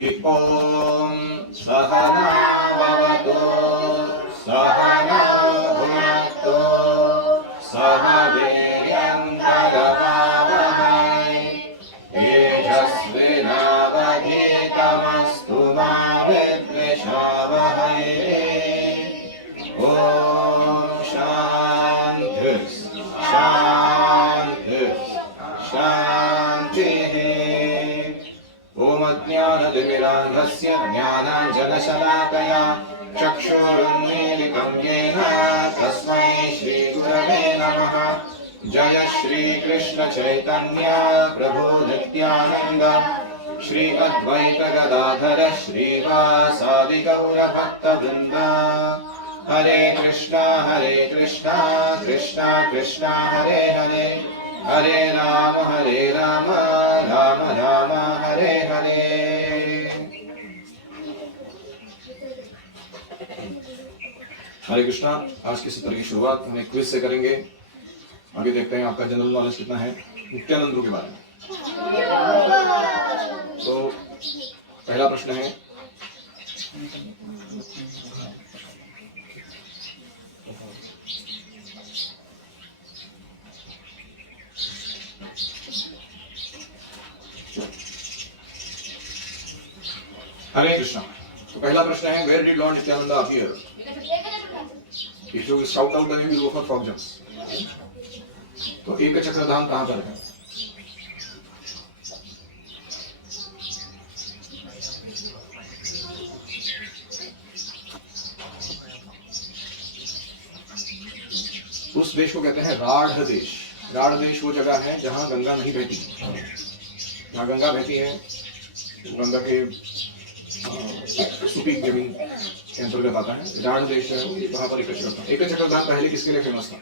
ॐ सहनाववतु सहनौ भुनक्तु सह वीर्यं करवावहै तेजस्विनावधीतमस्तु मा विद्विषावहै। ॐ शान्ति शान्ति शान्तिः। ज्ञानतिमिरान्धस्य ज्ञानाञ्जनशलाकया चक्षुरुन्मीलितं येन तस्मै श्रीगुरवे नमः। जय श्रीकृष्ण चैतन्य प्रभु नित्यानन्द श्री अद्वैत गदाधर श्रीवासादि गौरभक्तवृन्द। हरे कृष्णा कृष्णा कृष्णा हरे हरे हरे राम राम राम हरे हरे। हरे कृष्णा। आज की सत्र की शुरुआत हम एक क्विज से करेंगे। आगे देखते हैं आपका जनरल नॉलेज कितना है नित्यानंद गुरु के बारे में। तो पहला प्रश्न है, हरे कृष्णा। तो पहला प्रश्न है, where did lord Nityananda appear? If you shout out the name you go for frog jumps. तो एक चक्रधाम कहां पर है? उस देश को कहते हैं राढ़ देश। राढ़ देश वो जगह है जहां गंगा नहीं बहती। जहां गंगा बहती है गंगा के सुपीक जमीन के अंतर्गत आता है। राढ़ देश है वहां पर एक चक्रधाम पहले किसके लिए फेमस था?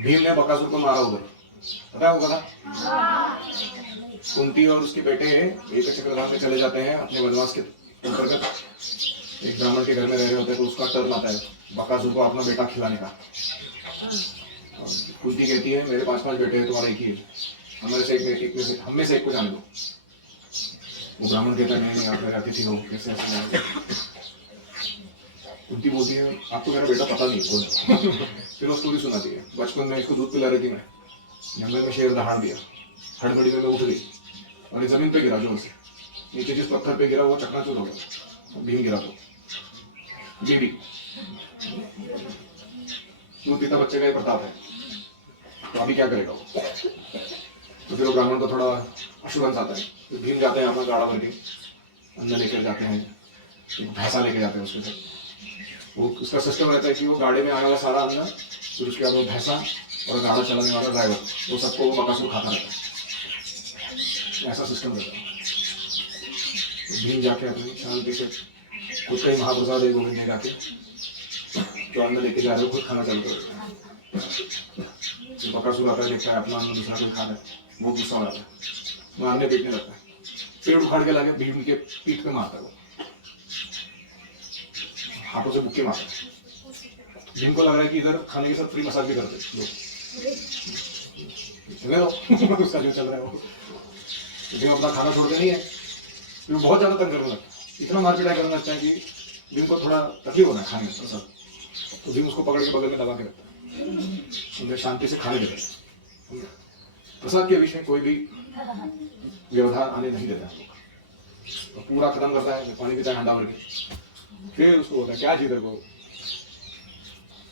भीम ने बकासुर को मारा उधर, पता होगा ना? कुंती और उसके बेटे एक चक्रधाम में चले जाते हैं अपने वनवास के अंतर्गत। एक ब्राह्मण के घर में रह रहे होते हैं तो उसका टर्न आता है बकासुर को अपना बेटा खिलाने का। कुंती कहती है मेरे 5 बेटे हैं, तुम्हारा एक ही है, हम में से एक को जाने दो। वो ब्राह्मण कहता है नहीं आप मेरे अतिथि हो, कैसे ऐसे? कुंती बोलती है आपको मेरा बेटा पता नहीं बोल। फिर वो स्टोरी सुनाती है, बचपन में इसको दूध पिला रही थी मैं, जंगल में शेर दहाड़ दिया, हड़बड़ी में उठ गई और जमीन पे गिरा जोर से। नीचे जिस पत्थर पे गिरा वो चकनाचूर हो गया, भीम गिरा तो बीबी। दूध पीता बच्चे का ही प्रताप है, तो अभी क्या करेगा वो? तो फिर वो ब्राह्मण को थोड़ा अशुभंस आता है। तो भीम जाते हैं अपना गाड़ा भर के, अन्न लेकर जाते हैं, भैंसा लेके जाते हैं उसमें से। वो उसका सिस्टम रहता है कि वो गाड़ी में आने वाला सारा अन्न, फिर उसके बाद वो भैंसा और गाड़ा चलाने वाला ड्राइवर, वो सबको वो बकासुर खाता रहता है। ऐसा सिस्टम रहता है। तो भीम जाके अपनी शांति से खुद का ही महाप्रसाद है गोविंद ने जाके जो अन्न लेके जा रहे हो खुद खाना चालू कर। बकासुर आता है, देखता है अपना अन्न दूसरा कोई खा रहा है, वो गुस्सा हो जाता है, मारने पीटने लगता है। पेड़ उखाड़ के लाके भीम के पीठ पे मारता है, वो हाथों से बुक्के मारता है। भीम को लग रहा है कि इधर खाने के साथ फ्री मसाज भी करते लोग, उसका जो चल रहा है वो। भीम अपना खाना छोड़ते नहीं है, भीम बहुत ज्यादा तंग करने लगता है, इतना मार पिटाई करने लगता है कि भीम को थोड़ा तकलीफ होना है खाने में प्रसाद। तो भीम उसको पकड़ के बगल में दबा के रखता है, उन्हें शांति से खाने देता है। प्रसाद के बीच में कोई भी व्यवधान आने नहीं देता है। तो पूरा खत्म करता है, पानी पीता है हंडा भर के, फिर उसको बोलता है क्या चाहिए तेरे को?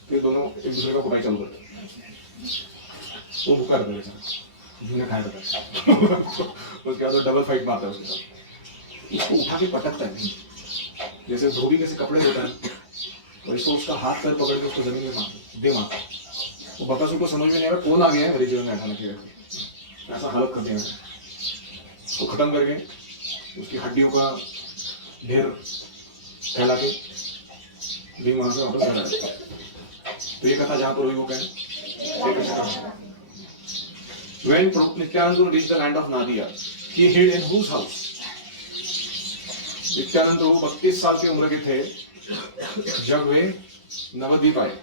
फिर दोनों एक दूसरे को कुटाई चालू करते हैं। वो भूखा रहता है बेचारा, भीम खाया रहता है। उसके बाद डबल फाइट मारता है उसके साथ, इसको उठा के पटकता है भीम, जैसे धोबी में से कपड़े धोता है और इसको उसका हाथ पैर पकड़ के उसको जमीन में मारता है। वो बकासुर को समझ में नहीं आ रहा कौन आ गया है मेरे जीवन में अचानक के, ऐसा हालत कर दिया है। उसको खत्म करके उसकी हड्डियों का ढेर फैला के भीम वहां से वापस आ रहा है। तो ये कथा जहां पर हुई वो क्या है? When Nityananda reached the land of Nadia, he hid in whose house? Nityanand वो 32 साल की उम्र के थे जब वे नवद्वीप आए।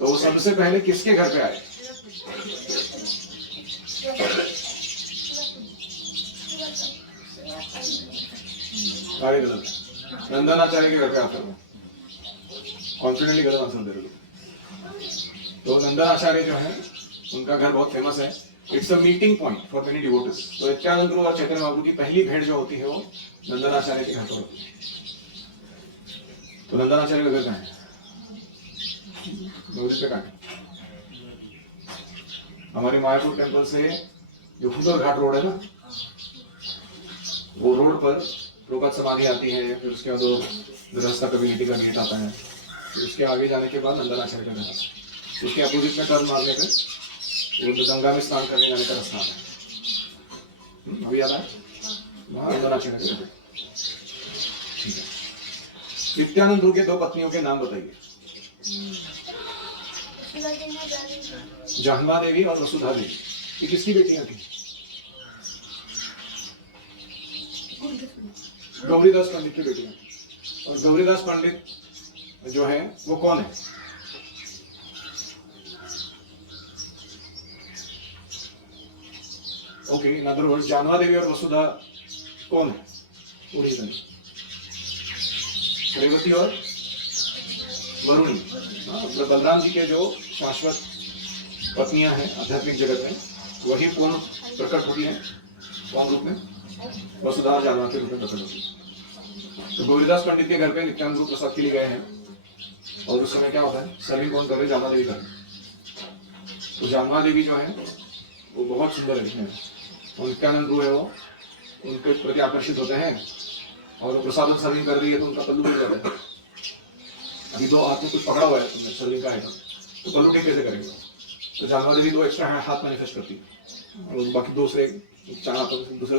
तो वो सबसे पहले किसके घर पे आए? आगे गलत, नंदनाचार्य के घर पे आते हो। कॉन्फिडेंटली गलत आंसर दे रहे हो। तो नंदनाचार्य जो है उनका घर बहुत फेमस है। It's a meeting point for many devotees. तो नित्यानंद प्रभु और चैतन्य महाप्रभु की पहली भेंट जो होती है वो नंदनाचार्य के घर पर होती है। तो नंदनाचार्य का घर कहाँ है? पे कहाँ है? हमारे मायापुर टेम्पल से जो खुदर घाट रोड है ना, वो रोड पर प्रभुपाद समाधि आती है, फिर उसके बाद वो गृहस्था कम्युनिटी का गेट आता है, फिर उसके आगे जाने के बाद नंदनाचार्य का घर आता है। उसके अपोजिट में टर्न मारने पे वो गंगा में स्नान करने जाने का रास्ता आता है। अभी याद आया? वहाँ नंदनाचार्य का घर। ठीक है। नित्यानंद प्रभु के दो पत्नियों के नाम बताइए। जाह्नवा देवी और वसुधा देवी। ये किसकी बेटियां थी? गौरीदास पंडित की बेटियां। और गौरीदास पंडित जो है वो कौन है? ओके, इन अदर वर्ड्स जाह्नवा देवी और वसुधा कौन है? ओरिजिनल रेवती और वरुणी। बलराम जी के जो शाश्वत पत्नियां हैं आध्यात्मिक जगत में, वही पूर्ण प्रकट हुई है। कौन रूप में? वसुधा और जाह्नवा के रूप में प्रकट होती है। तो गौरीदास पंडित के घर पे नित्यानंद प्रभु प्रसाद के लिए गए हैं, और उस समय क्या होता है, सर्विंग कौन कर रहे? जाह्नवा देवी कर रहे। तो जाह्नवा देवी जो है वो बहुत सुंदर है, और नित्यानंद प्रभु है वो उनके प्रति आकर्षित होते हैं, और वो प्रसाद सर्विंग कर रही है तो उनका पल्लू गिर जाता है। अभी दो हाथ में कुछ पकड़ा हुआ है तुमने सर्विंग का आइटम, तो पल्लू ठीक कैसे करेंगे? तो जाह्नवा देवी दो एक्स्ट्रा हाथ मैनिफेस्ट करती है, और बाकी दूसरे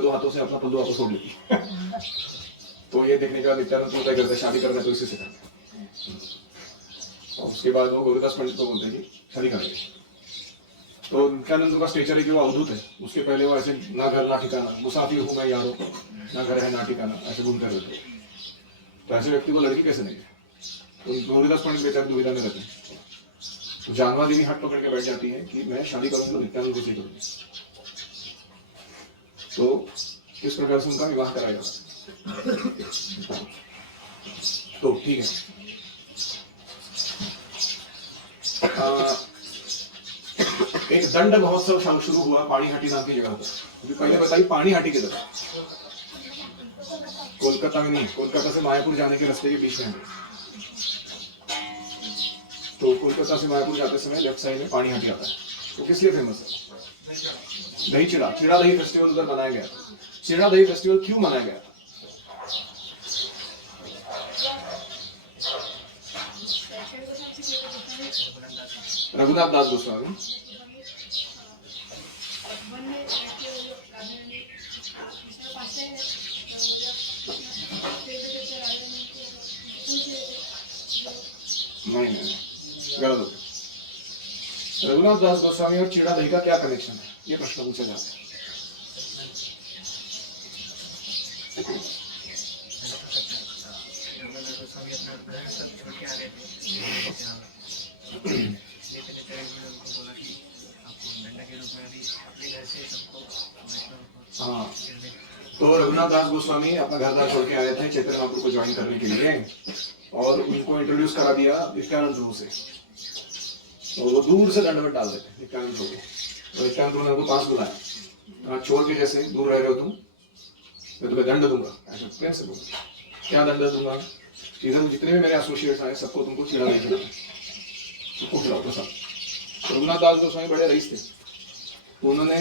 दो हाथों से अपना पल्लू वापस छोड़ लेती है। तो ये देखने का नित्यानंद प्रभु तय करते शादी करना है तो इसी से करते हैं। और उसके बाद वो गौरीदास पंडित को बोलते हैं कि शादी करेंगे। तो नित्यानंद का स्टेचर है कि वो अवधूत है। उसके पहले वो ऐसे ना घर ना ठिकाना, मुसाफिर हूँ मैं यारो, ना घर है ना ठिकाना, ऐसे घूम कर रहते। तो ऐसे व्यक्ति को लड़की कैसे नहीं है? तो गौरीदास पंडित बेचारे दुविधा में रहते हैं। तो जाह्नवा देवी हाथ पकड़ के बैठ जाती है कि मैं शादी करूंगी तो नित्यानंद से करूंगी। तो इस प्रकार से उनका विवाह कराया जाता है। तो ठीक है, एक दंड महोत्सव शुरू हुआ पानीहाटी नाम की जगह पर। पहले बताइए पानीहाटी की जगह कोलकाता में नहीं, कोलकाता से मायापुर जाने के रास्ते के बीच में। तो कोलकाता से मायापुर जाते समय लेफ्ट साइड में पानीहाटी आता है। तो किस लिए फेमस है? दही चिड़ा, चिड़ा दही फेस्टिवल उधर मनाया गया। चिड़ा दही फेस्टिवल क्यों मनाया गया? रघुनाथ दास गोस्वामी नहीं, गलत हो गया। रघुनाथ दास गोस्वामी और चिड़ा दही का क्या कनेक्शन है, ये प्रश्न पूछा जाता है। हाँ, तो रघुनाथ दास गोस्वामी अपना घर द्वार छोड़ के आए थे चैतन्य महाप्रभु को ज्वाइन करने के लिए, और उनको इंट्रोड्यूस करा दिया नित्यानंद प्रभु से। और वो दूर से दंडवत डाल देते नित्यानंद प्रभु। तो नित्यानंद प्रभु ने उनको पास बुलाया, चोर के जैसे दूर रह रहे हो तुम, मैं तुम्हें दंड दूंगा। ऐसा प्रेम से बोला, क्या दंड दूंगा? इधर जितने भी मेरे एसोसिएट्स आए सबको तुमको चिड़ा नहीं खिलाना, सबको खिलाओ प्रसाद। रघुनाथ दास गोस्वामी बड़े रईस थे। उन्होंने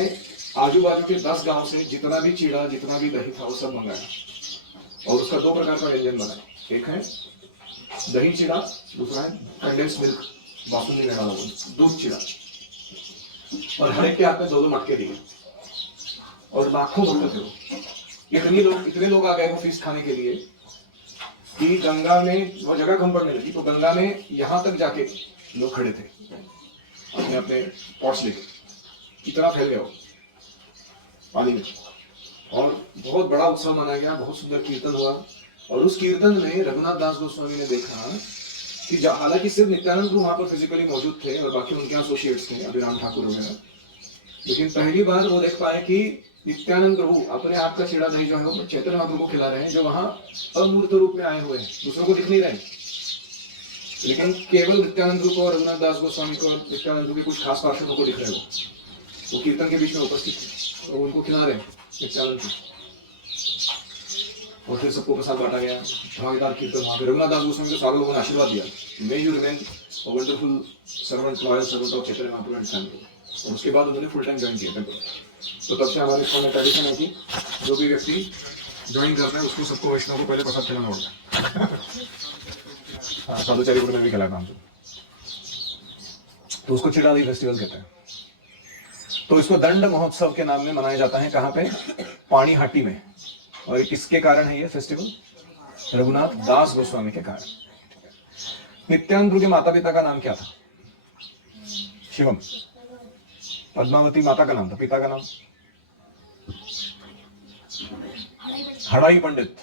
आजू बाजू के 10 गांव से जितना भी चीड़ा जितना भी दही था वो सब मंगाया, और उसका 2 प्रकार का व्यंजन बनाया। एक है दही चिड़ा, दूसरा है कंडेंस मिल्क बासुंदी में डाला दूध चिड़ा, और हर एक के हाथ में 2-2 मटके दिए, और लाखों भक्त थे। इतने लोग आ गए वो फीस खाने के लिए कि गंगा में वो जगह कम पड़ने लगी। तो गंगा में यहाँ तक जाके लोग खड़े थे अपने अपने पॉट्स लेके, इतना फैल गया वो पानी में। और बहुत बड़ा उत्सव मनाया गया, बहुत सुंदर कीर्तन हुआ। और उस कीर्तन में रघुनाथ दास गोस्वामी ने देखा कि हालांकि सिर्फ नित्यानंद प्रभु वहां पर फिजिकली मौजूद थे और बाकी उनके एसोसिएट्स थे, अभिराम ठाकुर वगैरह, लेकिन पहली बार वो देख पाए कि नित्यानंद प्रभु अपने आप का चिड़ा दही जो है वो चैतन्य महाप्रभु को खिला रहे हैं, जो वहां अमूर्त रूप में आए हुए हैं, दूसरों को दिख नहीं रहे, लेकिन केवल नित्यानंद प्रभु को, रघुनाथ दास गोस्वामी को और नित्यानंद प्रभु के कुछ खास पार्षदों को दिख रहे वो कीर्तन के बीच में उपस्थित थे और उनको खिला रहे नित्यानंद प्रभु। और फिर सबको प्रसाद बांटा गया, धमाकेदार कीर्तन वहां पे। रघुनाथ दास गोस्वामी को सारे लोगों ने आशीर्वाद दिया, may you remain a wonderful servant, loyal servant of Chaitanya Mahaprabhu and sand. और उसके बाद उन्होंने फुल टाइम ज्वाइन किया टेंपल। तो तब से हमारे इसमें ट्रेडिशन है कि जो भी व्यक्ति ज्वाइन करता है उसको, सबको वैष्णव को पहले प्रसाद खिलाना होता है। साधुचारी में भी खिलाता हमको, तो उसको चिड़ा दही फेस्टिवल कहते हैं। तो इसको दंड महोत्सव के नाम में मनाया जाता है। कहाँ पे? पानीहाटी में। और किसके कारण है ये फेस्टिवल? रघुनाथ दास गोस्वामी के कारण। नित्यानंद प्रभु के माता पिता का नाम क्या था? शिवम। पद्मावती माता का नाम था, पिता का नाम हड़ाई पंडित।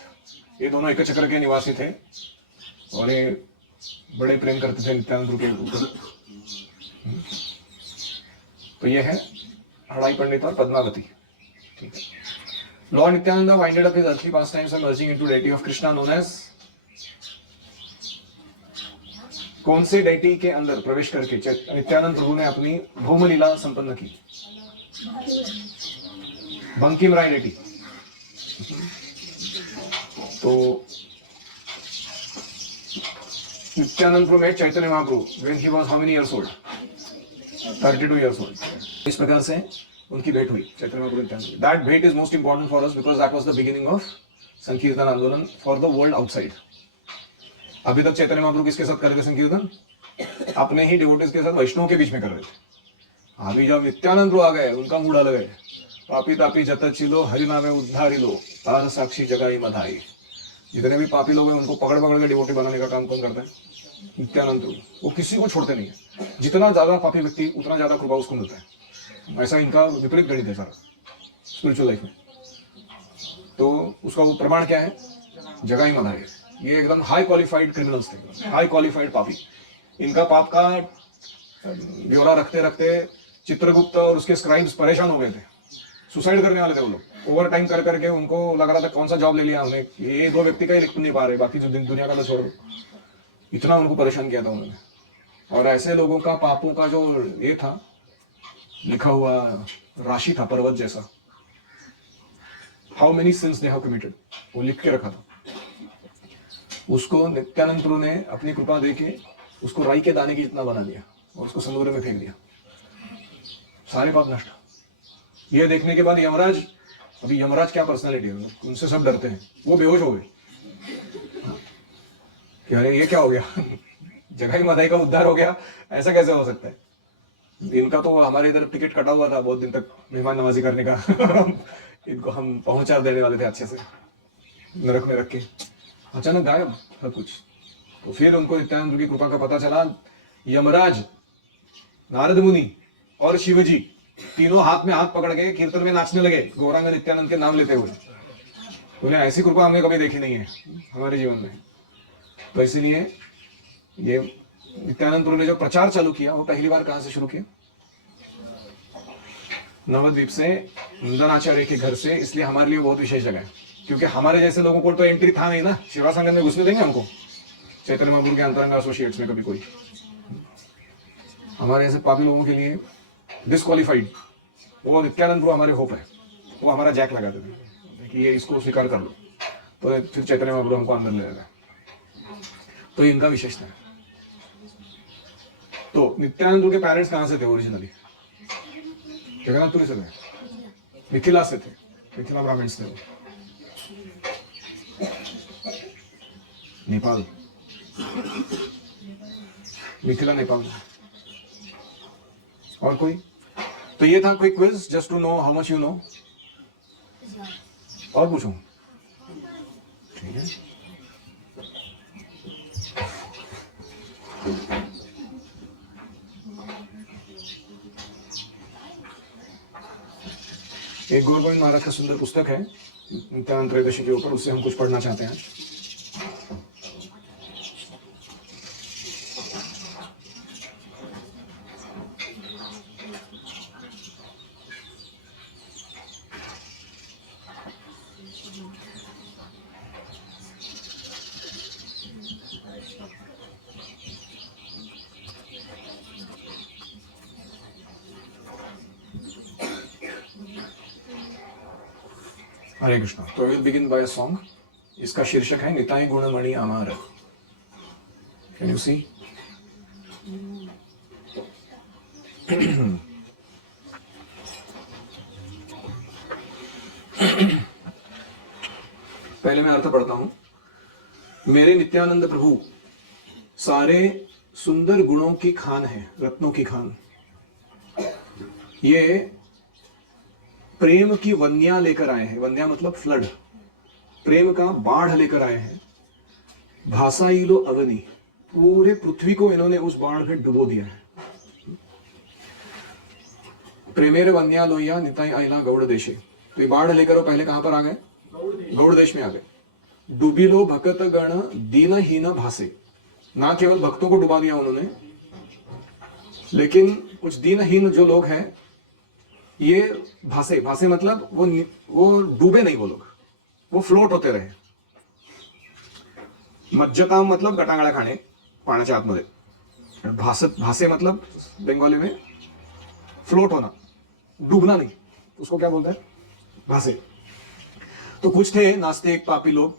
ये दोनों एक चक्र के निवासी थे और ये बड़े प्रेम करते थे नित्यानंद प्रभु के ऊपर। तो ये है हड़ाई पंडित और पद्मावती। ठीक है। Lord Nityananda winded up his earthly pastimes and merging into deity of Krishna known as, कौन से डेटी के अंदर प्रवेश करके नित्यानंद प्रभु ने अपनी भूम लीला संपन्न की? बंकिम राय डेटी। तो नित्यानंद प्रभु में Chaitanya Mahaprabhu when he was how many years old? 32 years old। इस प्रकार से उनकी भेंट हुई चैतन्य महाप्रभु नित्यानंद। दैट भेंट is most important for us because that was the beginning of संकीर्तन आंदोलन फॉर द वर्ल्ड आउटसाइड। अभी तक चैतन्य महाप्रभु किसके साथ कर रहे थे संकीर्तन? अपने ही डिवोटीज के साथ, वैष्णव के बीच में कर रहे थे। अभी जब नित्यानंद प्रभु आ गए, उनका मूड अलग है। पापी तापी जत चिलो हरि नामे उद्धारी लो तार साक्षी जगाई मधाई। जितने भी पापी लोग हैं उनको पकड़ पकड़ के डिवोटी बनाने का काम कौन करता है? नित्यानंद प्रभु। वो किसी को छोड़ते नहीं है। जितना ज्यादा पापी व्यक्ति उतना ज्यादा कृपा उसको मिलता है। ऐसा इनका विपरीत गणित है सारा स्पिरिचुअल लाइफ में। तो उसका वो प्रमाण क्या है? जगाई मधाई। ये एकदम हाई क्वालिफाइड क्रिमिनल्स थे, हाई क्वालिफाइड पापी। इनका पाप का ब्यौरा रखते रखते चित्रगुप्त और उसके स्क्राइब्स परेशान हो गए थे, सुसाइड करने वाले थे वो लोग। ओवर टाइम कर करके उनको लग रहा था कौन सा जॉब ले लिया हमने, ये दो व्यक्ति का ही लिख नहीं पा रहे, बाकी जो दुनिया का तो छोड़ दो। इतना उनको परेशान किया था उन्होंने। और ऐसे लोगों का पापों का जो ये था लिखा हुआ राशि था, पर्वत जैसा, how many since they have committed, वो लिख के रखा था। उसको नित्यानंद प्रभु ने अपनी कृपा देके उसको राई के दाने की जितना बना दिया और उसको समुद्र में फेंक दिया, सारे पाप नष्ट। ये देखने के बाद यमराज, अभी यमराज क्या पर्सनालिटी है, उनसे सब डरते हैं। वो बेहोश हो गए कि अरे ये क्या हो गया जगाई मधाई का उद्धार हो गया, ऐसा कैसे हो सकता है? इनका तो हमारे इधर टिकट कटा हुआ था बहुत दिन तक मेहमान नवाजी करने का इनको हम पहुंचा देने वाले थे अच्छे से, नरक में रख के, अचानक गायब सब कुछ। तो फिर उनको नित्यानंद की कृपा का पता चला। यमराज, नारद मुनि और शिवजी तीनों हाथ में हाथ पकड़ के कीर्तन में नाचने लगे गौरांग नित्यानंद के नाम लेते हुए। बोले ऐसी कृपा हमने कभी देखी नहीं है हमारे जीवन में। तो इसीलिए ये नित्यानंद प्रभु ने जो प्रचार चालू किया वो पहली बार कहां से शुरू किया? नवद्वीप से, नंदनाचार्य के घर से। इसलिए हमारे लिए बहुत विशेष जगह है, क्योंकि हमारे जैसे लोगों को तो एंट्री था नहीं ना, सेवा संगम में घुसने देंगे हमको चैतन्य महाप्रभु के अंतरंग एसोसिएट्स में कभी कोई? हमारे ऐसे पापी लोगों के लिए डिस्क्वालिफाइड। वो नित्यानंद प्रभु हमारे होप है, वो हमारा जैक लगाते थे कि ये इसको स्वीकार कर लो, तो फिर चैतन्य महाप्रभु हमको अंदर ले जाता है। तो इनका विशेषता है। तो नित्यानंद के पेरेंट्स कहां से थे ओरिजिनली? जगन्नाथपुरी से थे, मिथिला से थे, मिथिला ब्राह्मण्स थे वो, नेपाल, मिथिला नेपाल। और कोई? तो ये था quick quiz just to know how much you know. और पूछूं? ठीक है। एक गौर गोविंद महाराज का सुंदर पुस्तक है नित्यानंद त्रयोदशी के ऊपर, उससे हम कुछ पढ़ना चाहते हैं। हरे कृष्णा। तो will begin by a song. इसका शीर्षक है निताई गुणमणि अमार। Can you see? पहले मैं अर्थ पढ़ता हूं। मेरे नित्यानंद प्रभु सारे सुंदर गुणों की खान है, रत्नों की खान। ये प्रेम की वन्या लेकर आए हैं। वन्या मतलब फ्लड, प्रेम का बाढ़ लेकर आए हैं। भासाइलो अवनी, पूरे पृथ्वी को इन्होंने उस बाढ़ में डुबो दिया है। प्रेमेर वन्या लोहिया निताई आइला गौड़ देशे। तो ये बाढ़ लेकर वो पहले कहां पर आ गए? गौड़ देश में आ गए। डूबिलो भगत गण दीनहीन भासे। ना केवल भक्तों को डुबा दिया उन्होंने, लेकिन कुछ दीनहीन जो लोग हैं ये भासे। भासे मतलब वो डूबे नहीं, वो लोग वो फ्लोट होते रहे। मज्जता मतलब गटांगळा खाणे पाण्याच्या आतमध्ये। भासे मतलब बंगाली में फ्लोट होना, डूबना नहीं, उसको क्या बोलते हैं? भासे। तो कुछ थे नास्तिक पापी लोग,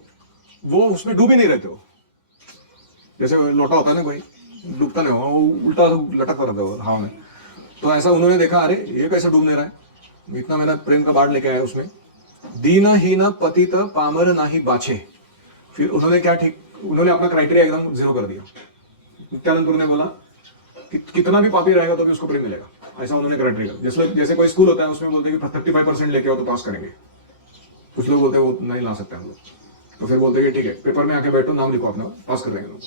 वो उसमें डूब ही नहीं रहते हो। जैसे लोटा होता है ना, कोई डूबता नहीं हो, वो उल्टा लटकता रहता है हवा में। तो ऐसा उन्होंने देखा, अरे ये कैसे डूब नहीं रहा है, इतना मेरा प्रेम का बाढ़ लेके आया उसमें। दीनहीन पतित पामर नाही बाछे। फिर उन्होंने क्या उन्होंने अपना क्राइटेरिया एकदम जीरो कर दिया। नित्यानंद गुरु ने बोला कि कितना भी पापी रहेगा तो भी उसको प्रेम मिलेगा, ऐसा उन्होंने क्राइटेरिया। जैसे कोई स्कूल होता है, उसमें बोलते हैं कि 35% लेके आओ तो पास करेंगे। कुछ लोग बोलते हैं वो नहीं ला सकते हम लोग, तो फिर बोलते हैं कि ठीक है, पेपर में आके बैठो, नाम लिखो अपना, पास कर देंगे लोग।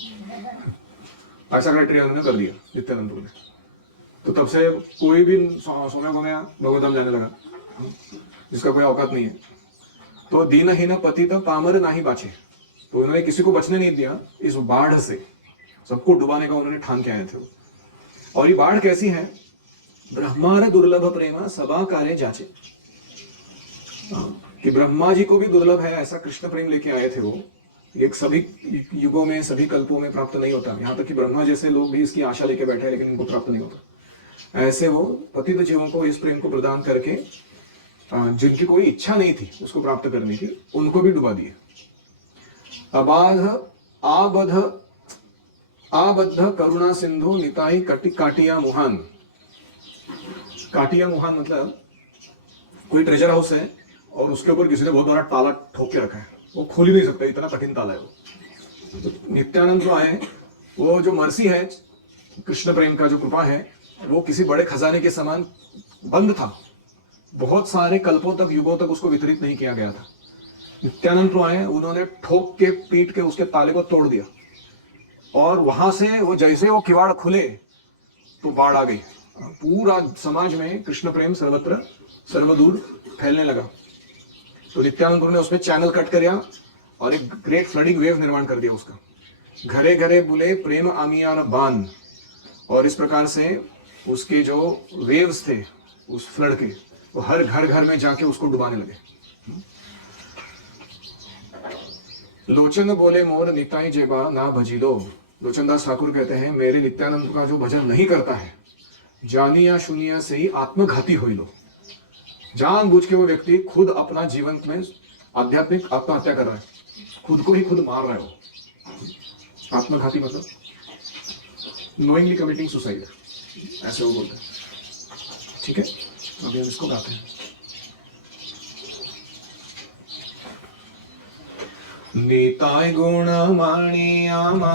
ऐसा क्राइटेरिया उन्होंने कर दिया नित्यानंद गुरु ने। तो तब से कोई भी सोम्या गोम्या भगवतधाम जाने लगा, जिसका कोई औकात नहीं है। तो दीनहीन पतित पामर नाही बाचे। तो उन्होंने किसी को बचने नहीं दिया इस बाढ़ से, सबको डुबाने का उन्होंने ठान के आए थे। और ये बाढ़ कैसी है? ब्रह्मार दुर्लभ प्रेमा सबा कार्य जाचे। कि ब्रह्मा जी को भी दुर्लभ है ऐसा कृष्ण प्रेम लेके आए थे वो। एक सभी युगों में, सभी कल्पों में प्राप्त नहीं होता। यहाँ तक कि ब्रह्मा जैसे लोग भी इसकी आशा लेके बैठे हैं, लेकिन इनको प्राप्त नहीं होता। ऐसे वो पतित जीवों को इस प्रेम को प्रदान करके, जिनकी कोई इच्छा नहीं थी उसको प्राप्त करने की, उनको भी डुबा दिए। अबाध आबद्ध करुणा सिंधु निताई काटिया मुहान। काटिया मुहान मतलब कोई ट्रेजर हाउस है और उसके ऊपर किसी ने बहुत बड़ा ताला ठोक के रखा है, वो खोल ही नहीं सकता, इतना कठिन ताला है वो। तो नित्यानंद जो आए, वो जो मर्सी है, कृष्ण प्रेम का जो कृपा है, वो किसी बड़े खजाने के समान बंद था। बहुत सारे कल्पों तक, युगों तक उसको वितरित नहीं किया गया था। नित्यानंद जो आए, उन्होंने ठोक के, पीट के उसके ताले को तोड़ दिया, और वहां से वो जैसे वो किवाड़ खुले तो बाढ़ आ गई। पूरा समाज में कृष्ण प्रेम सर्वत्र सर्वदूर फैलने लगा। तो नित्यानंद गुरु ने उसमें चैनल कट किया और एक ग्रेट फ्लडिंग वेव निर्माण कर दिया उसका। घरे घरे बुले प्रेम आमियार बान। और इस प्रकार से उसके जो वेव्स थे उस फ्लड के, वो हर घर घर में जाके उसको डुबाने लगे। लोचन बोले मोर निताई जेबा ना भजिलो। लोचनदास ठाकुर कहते हैं, मेरे नित्यानंद का जो भजन नहीं करता है, जानिया शुनिया से ही आत्मघाती हो लो। जानबूझ के वो व्यक्ति खुद अपना जीवन में आध्यात्मिक आत्महत्या कर रहा है, खुद को ही खुद मार रहा है वो। आत्मघाती मतलब नोइंगली कमिटिंग सुसाइड, ऐसे वो बोलते हैं। ठीक है, अभी हम इसको गाते हैं। निताय गुण माणी आमा,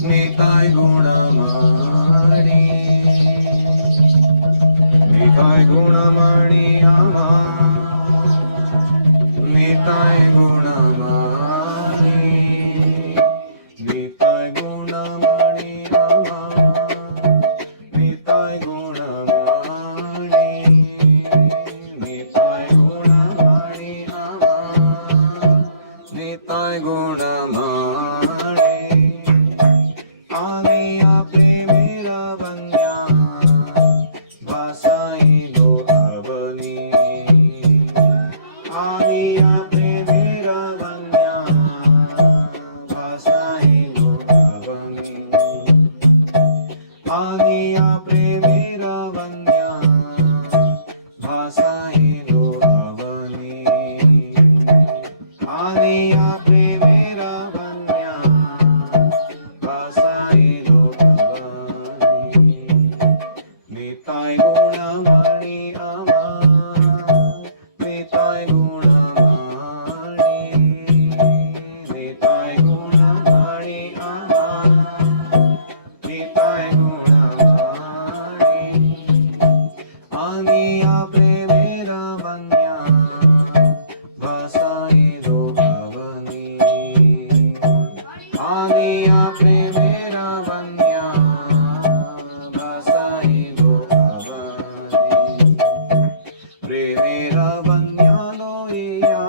निताय गुण माणी, निताय गुण माणी आमा, निताय गुण माणी, निताय गुण माणी आमा, निताय गुण माणी, निताय गुण माणी आमा, निताय गुण माणी। आम्ही आपले मेरा बंद्या भासाइलो अवनी। आम्ही आपले मेरा निताय गुणमणि अमर निताय गुणमणि निताय गुणमणि अमर निताय गुणमणि आनिया प्रेमेर वन्या वसाइरो भवनी आनिया प्रेमेर वन्या वसाइरो भवनी प्रेमेर वन्या लोया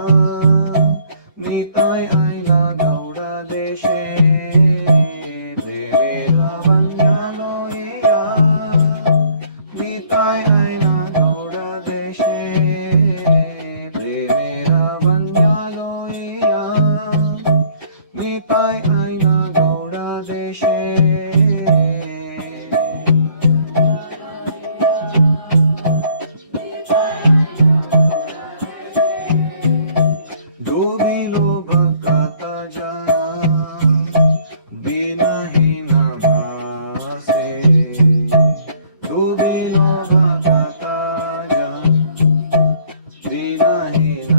निताय आइला गौड़ देशे प्रेमेर वन्या लोया निताय आइला गौड़ देशे प्रेमेर वन्या लोया निताय आइला गौड़ देशे डूबिलो भगत जन बिनहीन भासे डूबिलो भगत जन बिनहीन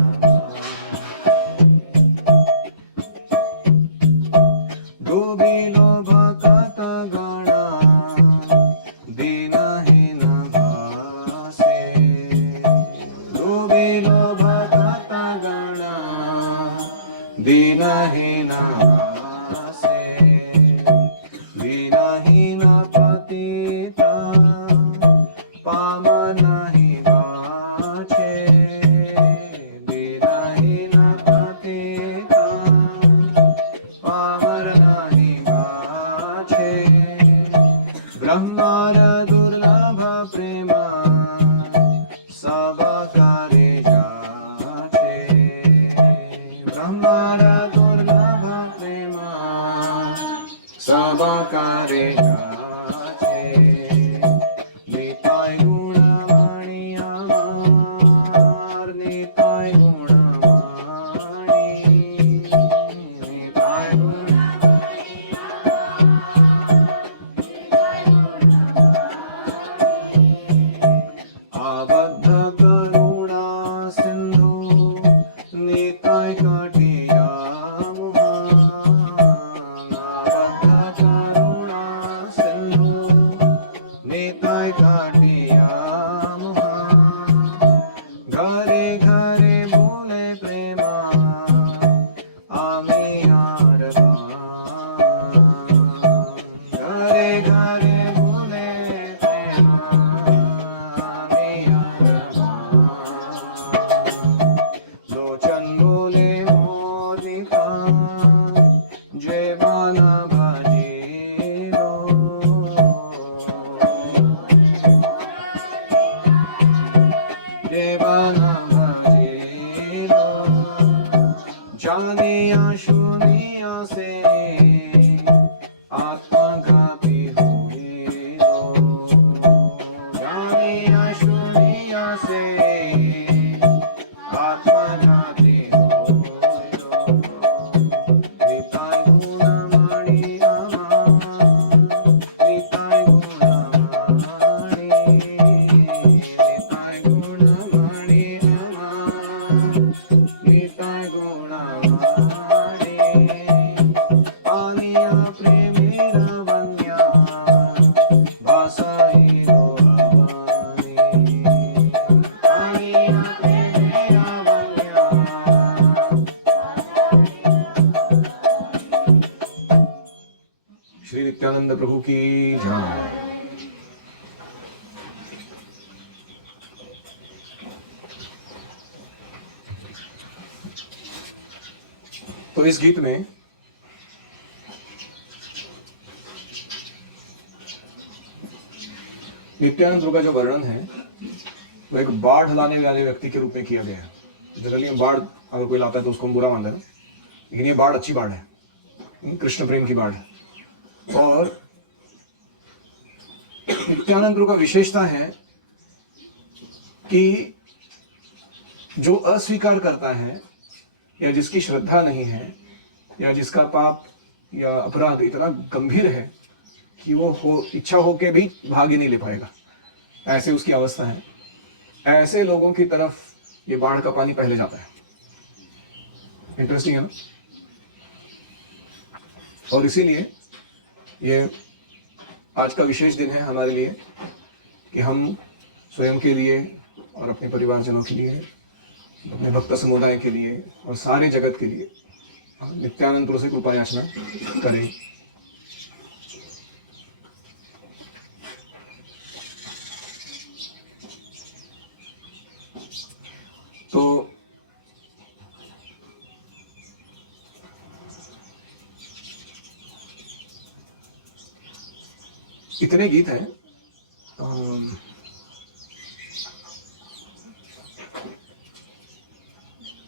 डूबिलो भगत गण दिनहीन भासे डूबिलो भगत गण दिनहीन भासे दिनहीन पतिता पावन ही बाचे दिनहीन पतिता पावर नहीं बाचे ब्रह्मार दुर्लभ प्रेमा सब करे जाचे ब्रह्मार दुर्लभ प्रेमा सब करे जाचे निताय गुणमणि अमर निताय गुणमणि निताय आबद्ध करुणा सिंधु निताय काटिया मुहान आबद्ध करुणा सिंधु निताय काटिया मुहान घरे घरे बोले प्रेमा आमी यार घरे घरे बोले प्रेमा आमी यार लोचन बोले मोदिका जय बाला भाजीरो जय बाला भाजीरो जानिया सुनिया से आत्मघाती हुई दो जानिया सुनिया से आत्मघाती हुई दो निताय गुणमणि अमर निताय गुणमणि निताय गुणमणि अमर निताय गुणमणि आनिया प्रेमेर वन्या वसाइरो भवनी आनिया प्रेमेर वन्या श्री नित्यानंद प्रभु की जय। तो इस गीत में नित्यानंद प्रभु का जो वर्णन है वो एक बाढ़ लाने वाले व्यक्ति के रूप में किया गया है। जनरली हम बाढ़ अगर कोई लाता है तो उसको हम बुरा मानते हैं, लेकिन ये बाढ़ अच्छी बाढ़ है, कृष्ण प्रेम की बाढ़ है। और नित्यानंद प्रभु का विशेषता है कि जो अस्वीकार करता है या जिसकी श्रद्धा नहीं है या जिसका पाप या अपराध इतना गंभीर है कि वो इच्छा हो के भी भाग ही नहीं ले पाएगा, ऐसे उसकी अवस्था है। ऐसे लोगों की तरफ ये बाढ़ का पानी पहले जाता है। इंटरेस्टिंग है ना। और इसीलिए ये आज का विशेष दिन है हमारे लिए कि हम स्वयं के लिए और अपने परिवारजनों के लिए, अपने भक्त समुदाय के लिए और सारे जगत के लिए नित्यानंद प्रभु से कृपा याचना करें। तो इतने गीत हैं।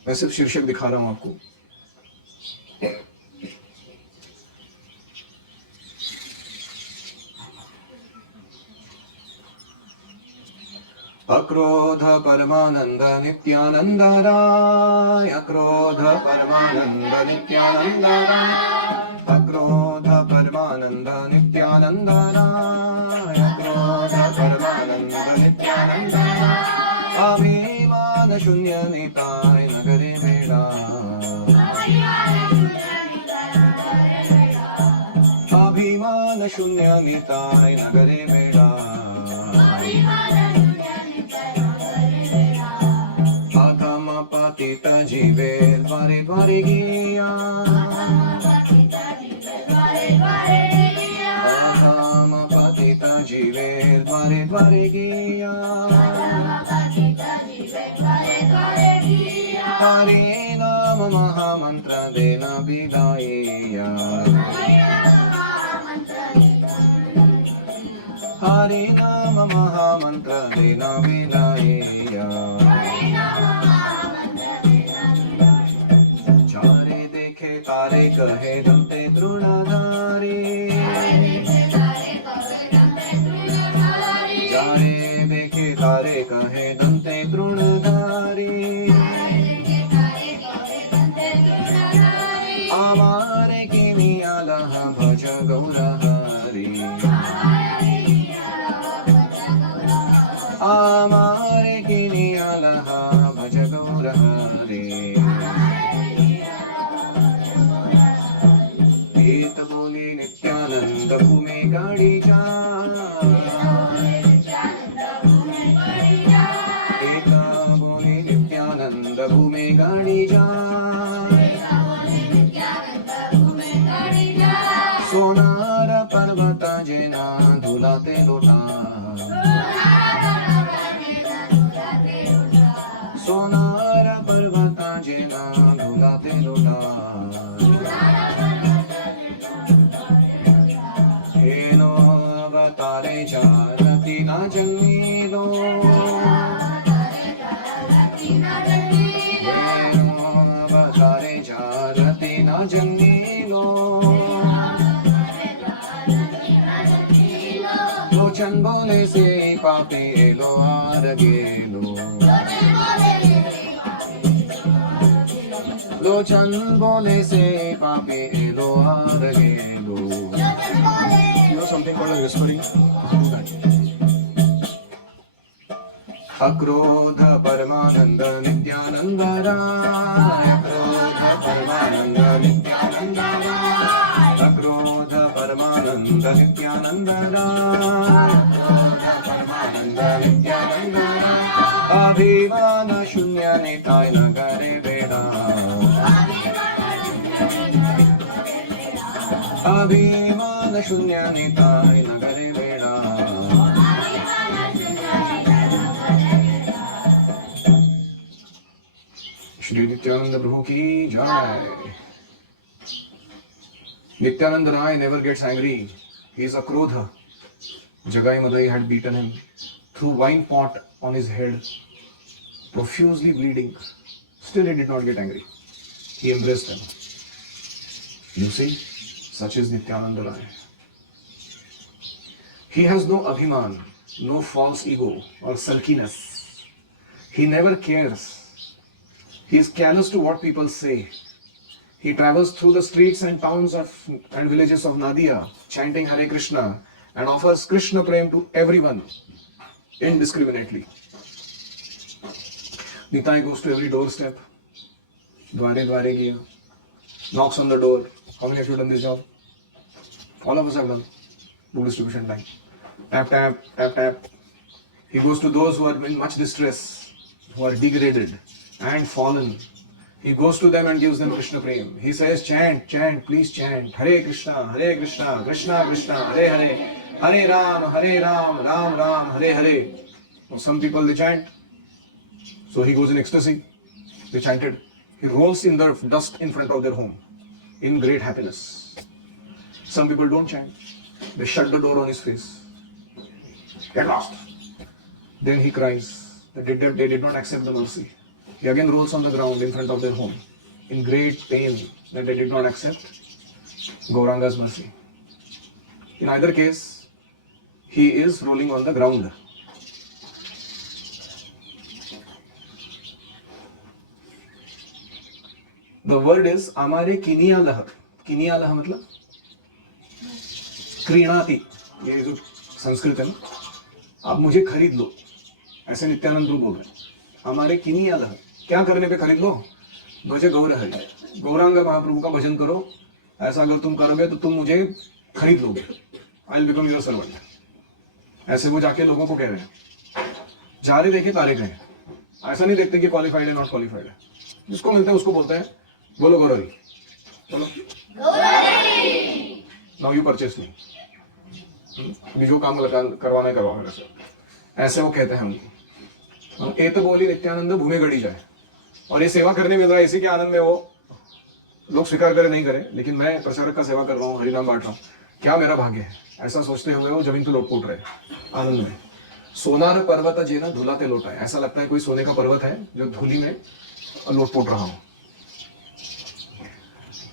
मैं सिर्फ शीर्षक दिखा रहा हूं आपको। अक्रोध परमानंद नित्यानंद राय, अक्रोध परमानंद नित्यानंद राय, अक्रोध परमानंद नित्यानंद राय, अक्रोध परमानंद नित्यानंद राय, अभिमान शून्य निताय नगरे बेड़ा, अभिमान शून्य निताय नगरे बेड़ा, अधम पतित जीवे द्वारे द्वारे गिया, अधम पतित जीवे द्वारे द्वारे गिया, हरे नाम महामंत्र देना बिलाइया, हरे नाम महामंत्र देना बिलाइया, चारे देखे तारे कहे दंते तृणधारी, चारे देखे तारे कहे दंते तृणधारी, आमारे किमियालः भज गौरहरि, आमारे किमियालः भज गौरहरि, गीत बोली नित्यानंद भूमि गाड़ी जा, गीत बोली नित्यानंद भूमि गाड़ी जा, सोनार पर्वत जेना धुलाते लोटा, सोनार पर्वत जेना धुलाते लोटा, हेनो अवतारे जारती ना जन्मीलो, हेनो अवतारे जारती ना जन्मीलो, लोचन बोले से पापे लो आर गेलो, लोचन बोले से पापे लो आर गेलो। You know something called a whispering? अक्रोध परमानंद नित्यानंद राय, अक्रोध परमानंद नित्यानंद राय, अक्रोध परमानंद नित्यानंद राय, अक्रोध परमानंद नित्यानंद राय, अभिमान शून्य निताय नगरे बेड़ा, अभिमान शून्य निताय नगरे बेड़ा, श्री नित्यानंद प्रभु की जय। Nityanand Rai never gets angry. He is a Krodha. Jagai Madai had beaten him, threw wine pot on his head, profusely bleeding. Still he did not get angry. He embraced him. You see, such is Nityananda Rai. He has no abhiman, no false ego or sulkiness. He never cares. He is callous to what people say. He travels through the streets and towns and villages of Nadia, chanting Hare Krishna, and offers Krishna Prem to everyone. indiscriminately. Nitai goes to every doorstep. Dware dware giya. Knocks on the door. How many of you have done this job? All of us have done. Book distribution time. Tap, tap, tap, tap. He goes to those who are in much distress, who are degraded and fallen. He goes to them and gives them Krishna Prem. He says, chant, chant, please chant. Hare Krishna, Krishna Krishna, Hare Hare. Hare Ram, Ram Ram, Hare Hare. Well, some people they chant. So he goes in ecstasy. They chanted. He rolls in the dust in front of their home in great happiness. Some people don't chant. They shut the door on his face. Get lost. Then he cries that they did not accept the mercy. He again rolls on the ground in front of their home in great pain that they did not accept Gauranga's mercy. In either case, he is rolling on the ground. The word is amare kiniyalah. Kiniyalah मतलब क्रीणाति. ये जो संस्कृत है ना, आप मुझे खरीद लो, ऐसे नित्यानंद प्रभु बोल रहे हैं. हमारे किनियालह, क्या करने पे खरीद लो? भज गौर हरि, गौरांग महाप्रभु का भजन करो. ऐसा अगर तुम करोगे तो तुम मुझे खरीद लोगे. I will become your servant. ऐसे वो जाके लोगों को कह रहे हैं. जा रहे देखे तारे गए. ऐसा नहीं देखते कि क्वालिफाइड है नॉट क्वालिफाइड है. जिसको मिलता है उसको बोलते हैं बोलो गौरहरि, बोलो नाउ यू परचेस मी. जो काम करवाना है करवाओ मेरे से. ऐसे वो कहते हैं हमको. ए तो बोली नित्यानंद भूमि गढ़ी जाए. और ये सेवा करने मिल रहा है, इसी के आनंद में वो लोग स्वीकार करे नहीं करे, लेकिन मैं प्रचारक का सेवा कर रहा हूँ, हरिनाम बांट रहा हूँ, क्या मेरा भाग्य है. ऐसा सोचते हुए वो जमीन पे लोटपोट रहे आनंद में. सोनार पर्वत जेना धुलाते लोटा है. ऐसा लगता है कोई सोने का पर्वत है जो धूली में लोटपोट रहा हो.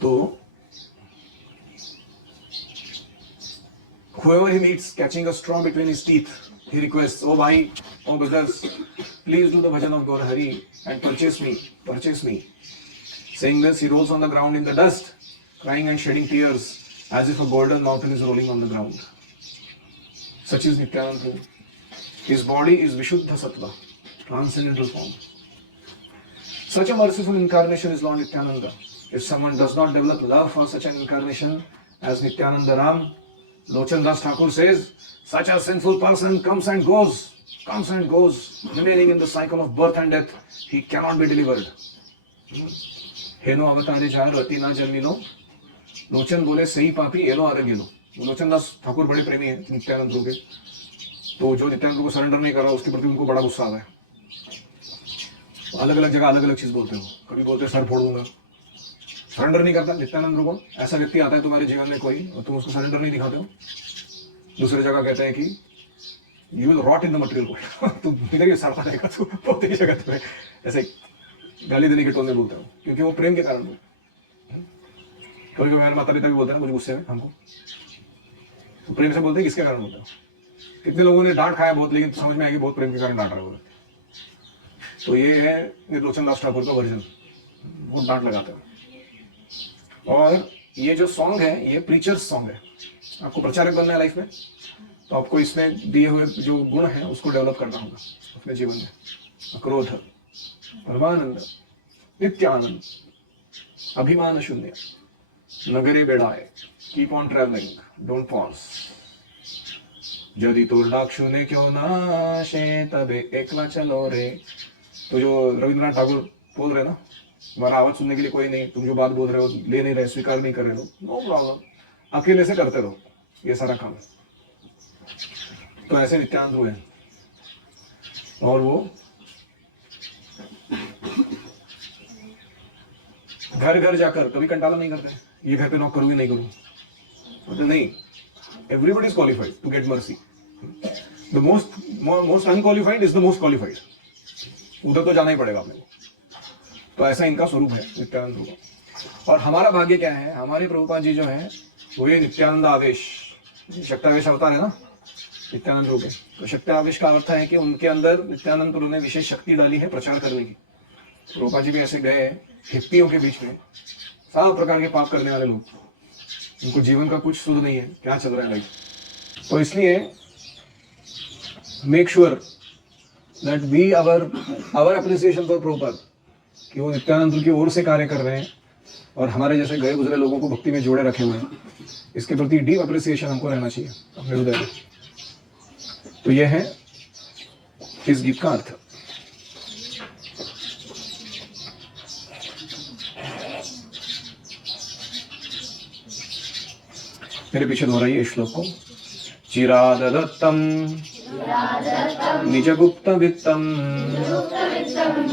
तो whoever he meets catching a straw between his teeth, he requests, oh bhai, oh brothers, please do the bhajan of Gaur Hari and purchase me. Saying this, he rolls on the ground in the dust, crying and shedding tears as if a golden mountain is rolling on the ground. Such is Nityananda Prabhu. His body is Vishuddha Sattva, transcendental form. Such a merciful incarnation is Lord Nityananda. If someone does not develop love for such an incarnation as Nityananda Ram, Lochan Das Thakur says, such a sinful person comes and goes, remaining in the cycle of birth and death. He cannot be delivered. Heno avatare jar rati na janmino. लोचन बोले सही पापी yellow आरे गेलो. लोचन दास ठाकुर बड़े प्रेमी हैं नित्यानंद प्रभु के. तो जो नित्यानंद को सरेंडर नहीं कर रहा उसके प्रति उनको बड़ा गुस्सा आ रहा है. अलग अलग जगह अलग अलग चीज बोलते हो. कभी बोलते सर फोड़ दूंगा, सरेंडर नहीं करता नित्यानंद प्रभु को. ऐसा व्यक्ति आता है तुम्हारे जीवन में कोई और तुम उसको सरेंडर नहीं दिखाते हो. दूसरी जगह कहते हैं कि you will rot in the material world. तुम इधर ही सड़ता रहेगा, तू बहुत ही जगह तुम्हें ऐसे गाली देने के टोन में बोलते हो, क्योंकि वो प्रेम के कारण बोलते. कभी मेरे माता पिता भी बोलते हैं मुझे गुस्से में हमको, तो प्रेम से बोलते हैं किसके कारण बोलते हो. कितने लोगों ने डांट खाया बहुत, लेकिन समझ में आएगी बहुत प्रेम के कारण डांट रहे हो. तो ये है निर्लोचन दास ठाकुर का वर्जन. बहुत डांट लगाते हैं. और ये जो सॉन्ग है ये प्रीचर्स सॉन्ग है. आपको प्रचारक बनना है लाइफ में, तो आपको इसमें दिए हुए जो गुण है उसको डेवलप करना होगा अपने जीवन में. अक्रोध, परमानंद, नित्यानंद, अभिमान शून्य, नगरे बेड़ाए, keep on travelling, don't pause. यदि तोर डाक्षु ने क्यों नाशे तबे एकला चलो रे. तो जो रविंद्रनाथ ठाकुर बोल रहे ना, हमारा आवाज सुनने के लिए कोई नहीं, तुम जो बात बोल रहे हो ले नहीं रहे, स्वीकार नहीं कर रहे हो, नो प्रॉब्लम, अकेले से करते रहो ये सारा काम. तो ऐसे नित्यानंद हुए. और वो घर घर जाकर कभी कंटाला नहीं करते. ये घर पे नॉक करूंगी नहीं करूँ, मतलब नहीं. Everybody is qualified to get mercy. The most unqualified is the most qualified. उधर तो जाना ही पड़ेगा अपने को. तो ऐसा इनका स्वरूप है नित्यानंद प्रभु. और हमारा भाग्य क्या है, हमारे प्रभुपाद जी जो है वो ये नित्यानंद आवेश, शक्तावेश अवतार है ना नित्यानंद प्रभु के. तो शक्तावेश का अर्थ है कि उनके अंदर नित्यानंद प्रभु ने विशेष शक्ति डाली है प्रचार करने की. प्रभुपाद जी भी ऐसे गए हिप्पियों के बीच में, सब प्रकार के पाप करने वाले लोग, उनको जीवन का कुछ सुध नहीं है, क्या चल रहा है लाइफ. तो इसलिए make sure that we our appreciation for Prabhupada, कि वो नित्यानंद की ओर से कार्य कर रहे हैं और हमारे जैसे गए गुजरे लोगों को भक्ति में जोड़े रखे हुए हैं, इसके प्रति डीप अप्रिसिएशन हमको रहना चाहिए अपने हृदय में। तो ये है इस गीत का अर्थ। मेरे पीछे दोहराइए इस श्लोक को। चिरादत्तम निजगुप्त वित्तम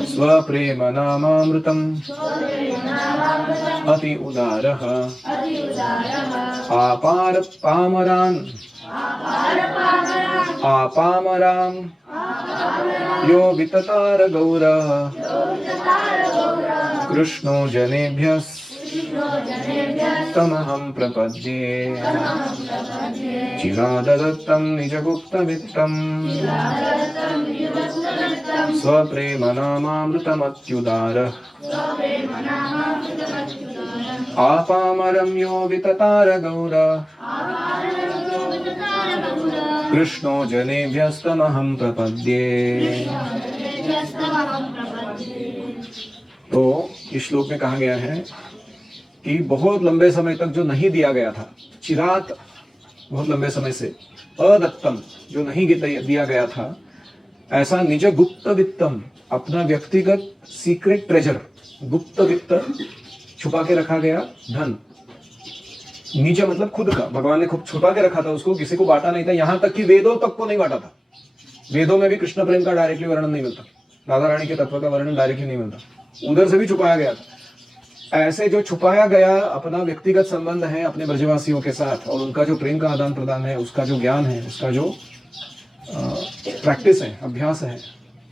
स्वप्रेम नामामृतम अति उदारः आपार पामरान यो विततार गौरः कृष्णो जनेभ्यः तमहं प्रपद्ये चिरादत्तं निजगुप्तवित्तं स्वप्रेम नामामृतमत्युदारः आपामरं यो विततार गौरः कृष्णो जनेभ्यस्तमहं प्रपद्ये। तो इस श्लोक में कहा गया है कि बहुत लंबे समय तक जो नहीं दिया गया था, चिरात बहुत लंबे समय से, अदत्तम जो नहीं दिया गया था, ऐसा निज गुप्त वित्तम अपना व्यक्तिगत सीक्रेट ट्रेजर, गुप्त वित्त छुपा के रखा गया धन, निज मतलब खुद का, भगवान ने खुद छुपा के रखा था उसको, किसी को बांटा नहीं था, यहां तक कि वेदों तक को नहीं बांटा था। वेदों में भी कृष्ण प्रेम का डायरेक्टली वर्णन नहीं मिलता, राधा रानी के तत्व का वर्णन डायरेक्टली नहीं मिलता, उधर से भी छुपाया गया था। ऐसे जो छुपाया गया अपना व्यक्तिगत संबंध है अपने ब्रजवासियों के साथ और उनका जो प्रेम का आदान प्रदान है, उसका जो ज्ञान है, उसका जो प्रैक्टिस है, अभ्यास है,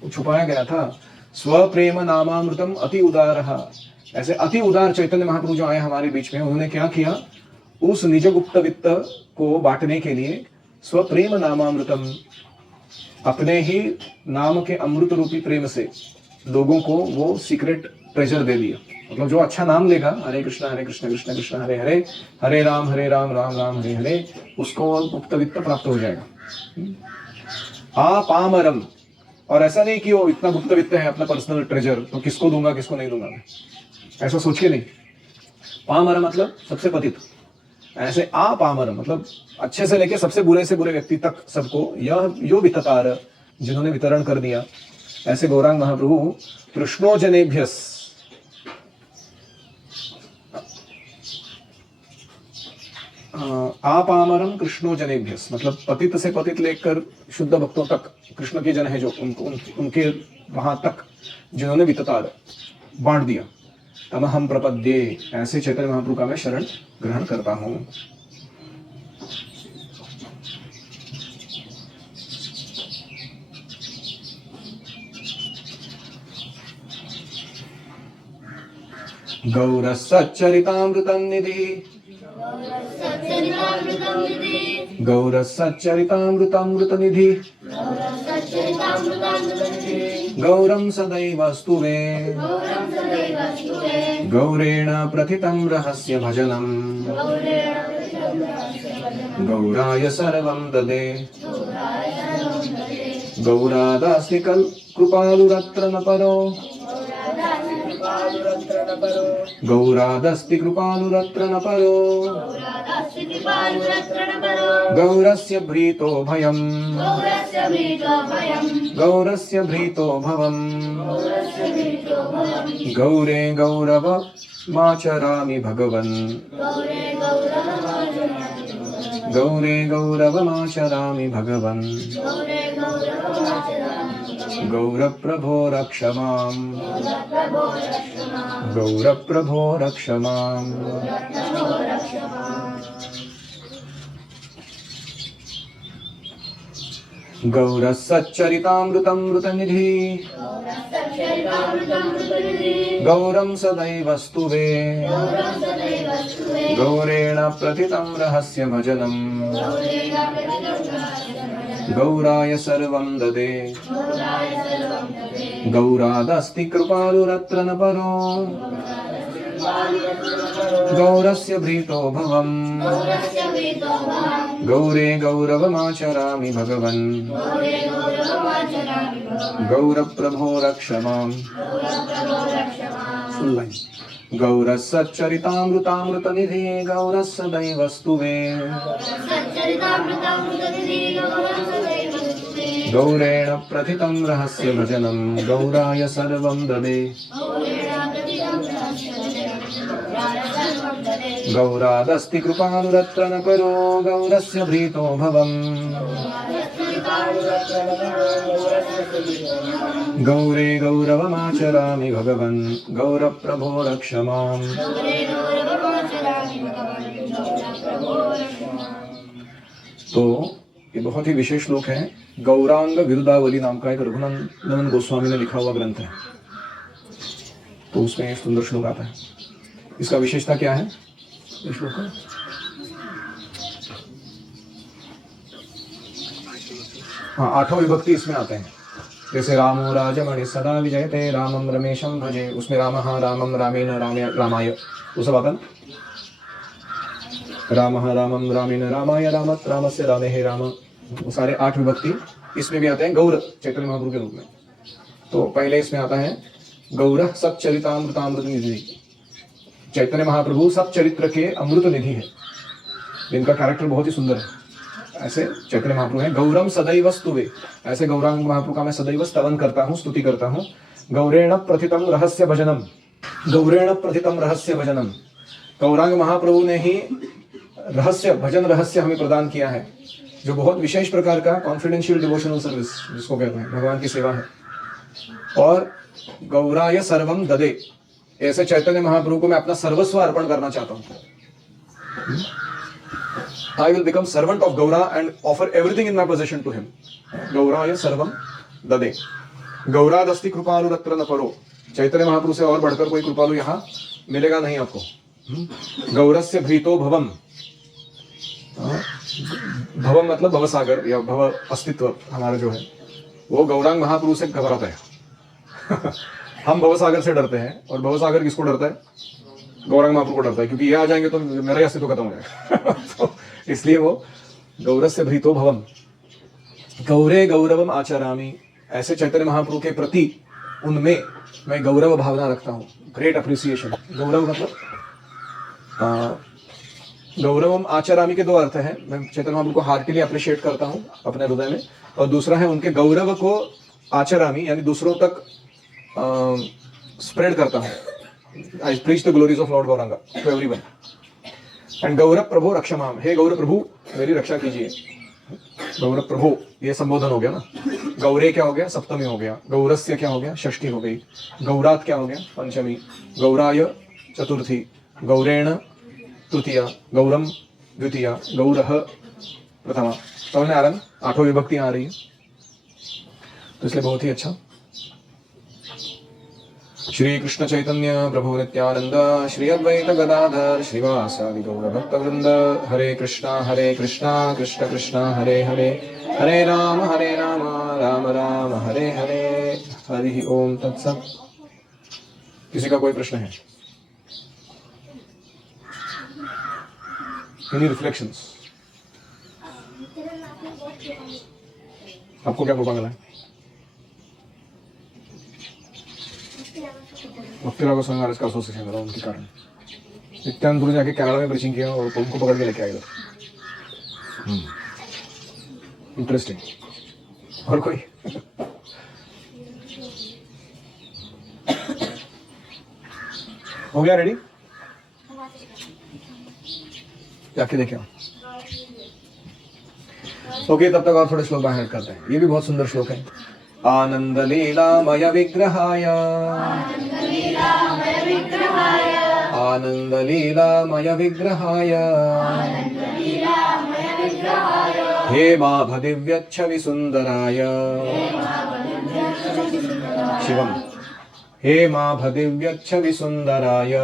वो छुपाया गया था। स्वप्रेम नामामृतम अति उदारः, ऐसे अति उदार चैतन्य महाप्रभु जो आए हमारे बीच में, उन्होंने क्या किया, उस निज गुप्त वित्त को बांटने के लिए स्वप्रेम नामामृतम, अपने ही नाम के अमृत रूपी प्रेम से लोगों को वो सीक्रेट ट्रेजर दे दिया। मतलब जो अच्छा नाम लेगा, हरे कृष्ण कृष्ण कृष्ण हरे हरे, हरे राम राम राम हरे हरे, उसको गुप्त वित्त प्राप्त हो जाएगा। आपामरम, और ऐसा नहीं कि वो इतना गुप्त वित्त है अपना पर्सनल ट्रेजर, तो किसको दूंगा किसको नहीं दूंगा, ऐसा सोच के नहीं। पामर मतलब सबसे पतित, ऐसे आपामर मतलब अच्छे से लेके सबसे बुरे से बुरे व्यक्ति तक सबको, यह यो विततार जिन्होंने वितरण कर दिया, ऐसे गौरांग महाप्रभु कृष्णो जनेभ्यस, आपामरम कृष्णो जनेभ्यस मतलब पतित से पतित लेकर शुद्ध भक्तों तक, कृष्ण के जन है जो उनके वहां तक जिन्होंने विततार बांट दिया। तमहम प्रपद्ये, ऐसे चैतन्य महाप्रभु का मैं शरण ग्रहण करता हूं। गौर सच्चरितामृतं निधि, गौर सच्चरितामृतामृत निधि, गौरं सदैव स्तुवे, गौरेण प्रथितं रहस्य भजनं, गौराय सर्वं ददे, गौरादास्ति कृपालुरत्र न परो, गौरादस्ति कृपालुरत्र न परो, गौरस्य भ्रीतो भयम्, गौरस्य भ्रीतो भवम्, गौरे गौरवमाचरामि भगवन्, गौरे गौरवमाचरामि भगवन्, गौरप्रभो रक्ष माम्, गौरप्रभो रक्ष माम्। गौर सच्चरितामृतमृतनिधि, गौरं सदैव स्तुवे, गौरेण प्रथितं रहस्य भजनं, गौराय सर्वं ददे, गौरादस्ति कृपालुरत्र न परो, गौरस्य भृतो भवम् गौरे गौरवमाचरामि भगवन् गौरप्रभो रक्ष माम् गौरः सच्चरितामृतामृतनिधे गौरः सदैवस्तु मे गौरेण प्रथितं रहस्य भजनं गौराय सर्वं ददे गौरादस्ति कृपानुरत्र न परो गौरस्य भृतो भवम् गौरे गौरवमाचरामि भगवन् गौरप्रभो रक्ष माम् तो ये बहुत ही विशेष श्लोक है। गौरांग विरुदावली नाम का एक रघुनंदन गोस्वामी ने लिखा हुआ ग्रंथ है। तो उसमें एक सुंदर श्लोक आता है। इसका विशेषता क्या है इस श्लोक का? हाँ, 8 विभक्ति इसमें आते हैं। जैसे रामो राजमणि सदा विजयते रामम रमेशम भजे, उसमें रामः रामम रामेण रामाय वो सब आता है। रामः रामम रामेण रामाय रामत रामस्य रामे हे राम, वो सारे 8 विभक्ति इसमें भी आते हैं गौर चैतन्य महाप्रभु के रूप में। तो पहले इसमें आता है गौरः सच्चरितामृतामृत निधि। चैतन्य महाप्रभु सब चरित्र के अमृत निधि है, इनका कैरेक्टर बहुत ही सुंदर है। ऐसे चैतन्य महाप्रभु है। गौरम सदैव स्तुवे, ऐसे गौरांग महाप्रभु का मैं सदैव स्तवन करता हूँ, स्तुति करता हूँ। गौरेण प्रथितम रहस्य भजनम, गौरेण प्रथितम रहस्य भजनम, गौरांग महाप्रभु ने ही रहस्य भजन रहस्य हमें प्रदान किया है, जो बहुत विशेष प्रकार का कॉन्फिडेंशियल डिवोशनल सर्विस जिसको कहते हैं, भगवान की सेवा है। और गौराय सर्वम ददे, ऐसे चैतन्य महाप्रभु को मैं अपना सर्वस्व अर्पण करना चाहता हूँ। I will become servant of Gaura and offer everything in my possession to him. गौराय सर्वम ददे। गौरादस्ति कृपालु रत्र न परो, चैतन्य महाप्रभु से और बढ़कर कोई कृपालु यहाँ मिलेगा नहीं आपको। गौरस्य भृतो भवम, भवम मतलब भवसागर या भव अस्तित्व हमारा जो है वो गौरांग महाप्रभु से घबराता है। हम भवसागर से डरते हैं, और भवसागर किसको डरता है? गौरांग महाप्रभु को डरता है, क्योंकि ये आ जाएंगे तो मेरा ही अस्तित्व खत्म हो जाएगा। तो इसलिए वो गौरस्य भृतो भवम, गौरे गौरवम आचरामि, ऐसे चैतन्य महाप्रभु के प्रति उनमें मैं गौरव भावना रखता हूँ, ग्रेट अप्रिसिएशन। गौरव मतलब गौरवम आचरामि के 2 अर्थ हैं। मैं चैतन्य महाप्रभु को हार्टिली अप्रिशिएट करता हूँ अपने हृदय में, और दूसरा है उनके गौरव को आचरामि यानी दूसरों तक स्प्रेड करता हूँ। I preach the glories of Lord Gauranga to everyone. And गौरव प्रभु रक्षमाम, हे गौरव प्रभु मेरी रक्षा कीजिए। गौरव प्रभु ये संबोधन हो गया ना। गौरे क्या हो गया? सप्तमी हो गया। गौरस्य क्या हो गया? षष्ठी हो गई। गौरात क्या हो गया? पंचमी। गौराय चतुर्थी, गौरेण तृतीया, गौरम द्वितीया, गौरह प्रथमा। समझ में आ रहा है? 8 विभक्ति आ रही है, तो इसलिए बहुत ही अच्छा। श्री कृष्ण चैतन्य प्रभु नित्यानंद, श्री अद्वैत गदाधर श्रीवासादि गौर भक्त वृंद, हरे कृष्णा कृष्ण कृष्ण हरे हरे, हरे राम राम राम हरे हरे। हरि ओम तत्सत। किसी का कोई प्रश्न है? Any reflections? आपको क्या मौका मिला है? भक्तिराग गोस्वामी महाराज का एसोसिएशन रहा उनके कारण। नित्यानंद गुरु जाके कनाडा में प्रीचिंग किया और उनको पकड़ के लेके आए इधर। इंटरेस्टिंग। और कोई? हो गया रेडी? जाके देखे। ओके, तब तक और थोड़े श्लोक बाहर करते हैं। ये भी बहुत सुंदर श्लोक है। आनंद लीलामय विग्रहाय, आनंद लीलामय विग्रहाय, हेमाभ दिव्यच्छवि सुंदराय, शिवम हेमाभ दिव्यच्छवि सुंदराय,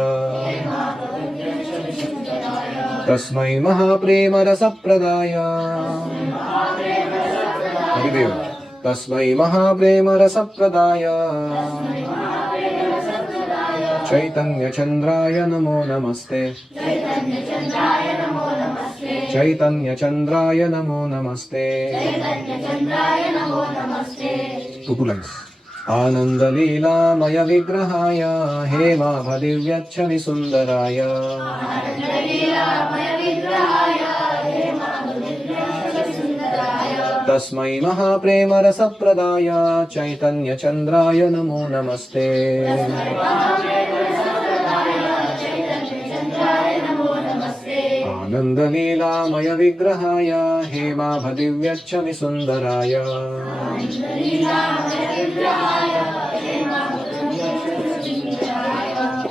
तस्मै महाप्रेम रसप्रदाय, हरिदेव, तस्मै महाप्रेम रसप्रदाय, चैतन्यचन्द्राय नमो नमस्ते चैतन्यचन्द्राय नमो नमस्ते 2 lines आनन्दलीलामय विग्रहाय हेमाभदिव्यच्छवि सुन्दराय तस्मै महाप्रेमरसप्रदाय चैतन्यचन्द्राय नमो नमस्ते आनन्दलीलामय विग्रहाय हेमाभदिव्यच्छवि सुन्दराय